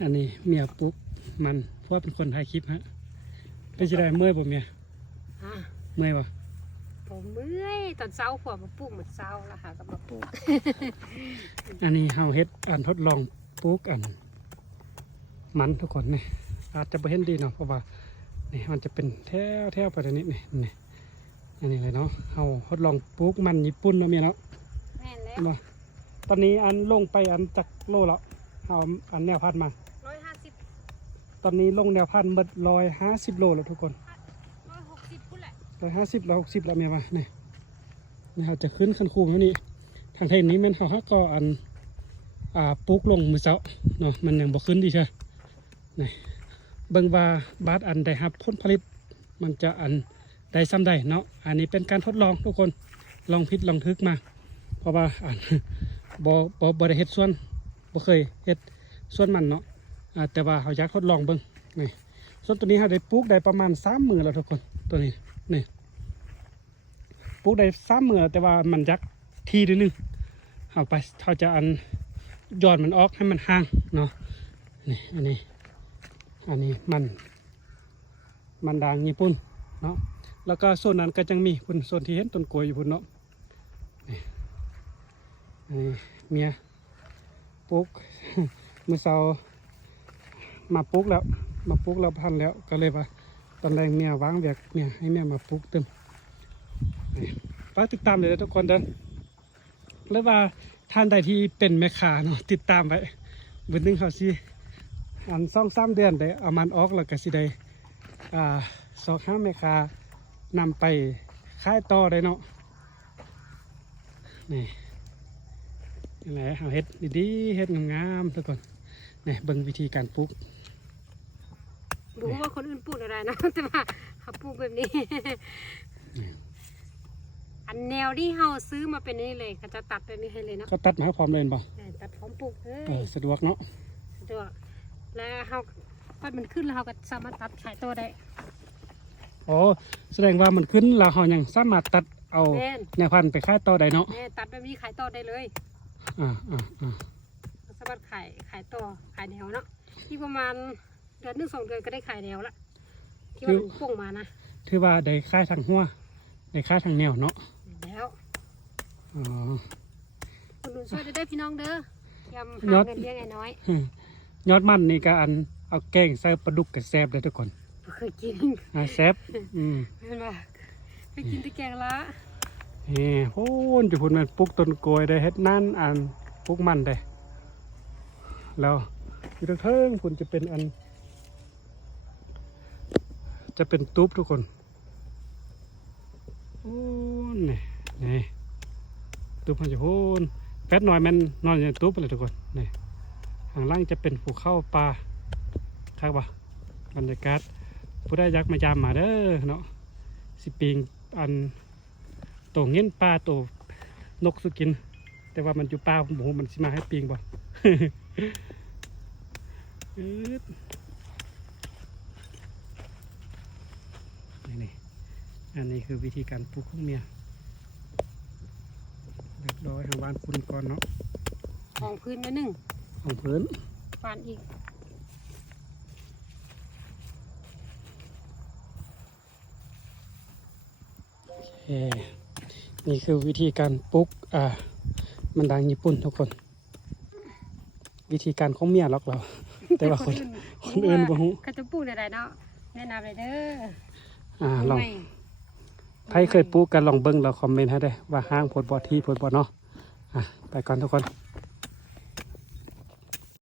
อันนี้เมียปุ๊บมันเพราะว่าเป็นคนถ่ายคลิปฮะเป็นจะได้เมื่อยบ่เมียเมื่อยบ่ ผมเมื่อยตอนเช้าขวบมาปลูกเหมือนเช้าแล้วค่ะก็มาปลูก อันนี้เฮาเฮ็ดอันทดลองปลูกอันมันทุกคนนี่อาจจะบ่เห็นดีเนาะเพราะว่านี่มันจะเป็นแถวไปตรงนี้นี่อันนี้เลยเนาะเฮาทดลองปลูกมันญี่ปุ่นเนาะเมียเนาะ แม่นแล้ว เห็นบ่ตอนนี้อันลงไปอันจักโลแล้วเฮาอันแนวพันธุ์มา 150 ตอนนี้ลงแนวพันธุ์หมด150 โลแล้วทุกคน 160พุ่นแหละ 150 160แล้วเมียว่านี่เราจะขึ้นคันคูงเท่านี้ทางเทนนี้มันเขาฮักก็อันปลูกลงมือเสาเนาะมันยังบ่ขึ้นดีใช่นี่เบิ่งว่าบาดอันได้รับผลผลิตมันจะอันได้ซ้ำได้เนาะอันนี้เป็นการทดลองทุกคนลองผิดลองทึกมาเพราะว่าอัน บ่ได้เฮ็ดส่วนบ่เคยเฮ็ดส่วนมันเนาะแต่ว่าเขาอยากทดลองเบิ่งนี่ส่วนตัวนี้เขาได้ปลูกได้ประมาณ3 มื้อแล้วทุกคนตัวนี้นี่ปลูกได้3 มื้อแต่ว่ามันยักทีนึงเอาไปเขาจะอันย้อนมันออกให้มันห่างเนาะนี่อันนี้มันด่างญี่ปุ่นเนาะแล้วก็โซนนั้นก็จังมีพุ่นโซนที่เห็นต้นกล้วยอยู่พุ่นเนาะนี่เมียปลูก มื้อเช้ามาปลูกแล้วพันแล้วก็เลยว่าตอนแรกเมียวางเวียกเมียให้เมียมาปลูกเติมฝากติดตามเลยนะทุกคนเด้อแล้วว่าท่านใดที่เป็นแม่ค้าเนาะติดตามไว้วันนึงเขาสิอัน2-3 เดือนได้เอามันออกแล้วก็สิได้สอกหาแม่ค้านำไปขายต่อได้เนาะนี่แหละเอาเฮ็ดดีๆเฮ็ดงามๆทุกคนนี่เบิ่งวิธีการปลูก รู้ว่าคนอื่นปลูกอะไรนะ แต่ว่าเขาปลูกแบบนี้ อันแนวที่เราซื้อมาเป็นนี่เลยก็จะตัดแบบนี้ให้เลยเนาะ ก็ตัดมาให้พร้อมเลยบ่ ตัดพร้อมปลูกเลย สะดวกเนาะ สะดวกแล้วเราพอมันขึ้นแล้วเราก็สามารถตัดขายตัวได้ อ๋อแสดงว่ามันขึ้นแล้วเรายังสามารถตัดเอาแนวพันธุ์ไปขายต่อได้เนาะ ตัดแบบนี้ขายต่อได้เลย สามารถขายต่อขายแนวเนาะที่ประมาณเดือน1-2 เดือนก็ได้ขายแนวละที่ว่ามันป่งมานะ ถือว่าได้ขายทางหัวได้ขายทางแนวเนาะ แล้ว อ๋อ คุณหนูช่วยได้พี่น้องเด้อยำหาเงินเลี้ยงไอ้น้อย ยอดมันนี่ก็อันเอาแกงใส่ปลาดุกกับแซ่บเลยทุกคน เคยกิน แซ่บเห็นปะเคยกินแตะแกงละ โอ้ยจะพูดมันปลูกต้นกล้วยได้เฮ็ดนั่นอันปลูกมันได้แล้วอยู่ทางเทิงคุณจะเป็นอันจะเป็นตุ๊บทุกคนโอ้นี่ตุ๊บมันจะโหนแฟดหน่อยมันนอนอย่างตุ๊บเลยทุกคนนี่ข้างล่างจะเป็นภูเขาป่าครับว่าบรรยากาศผู้ได้ยักษ์มายามมาเด้อเนาะสิปิงอันโตเงี้ยปลาโตนกสุกินแต่ว่ามันอยู่ป่าผมบอกมันสิมาให้ปิงบ่ นี่อันนี้คือวิธีการปลูกของเมียเรียบร้อยทางบ้านคุณก่อนเนาะ ของพื้นนิดนึง ของพื้น ฟานอีก นี่คือวิธีการปลูกมันดังญี่ปุ่นทุกคน วิธีการของเมียหรอกเรา แต่ว่าคนอื่นบ่ฮู้ ก็จะปลูกได้เนาะแนะนำเลยเด้อ ลองใครเคยปลูกกันลองเบิ่งเราคอมเมนต์ให้ได้ว่าห้างผลบ่ที่ผลบ่เนาะไปก่อนทุกคน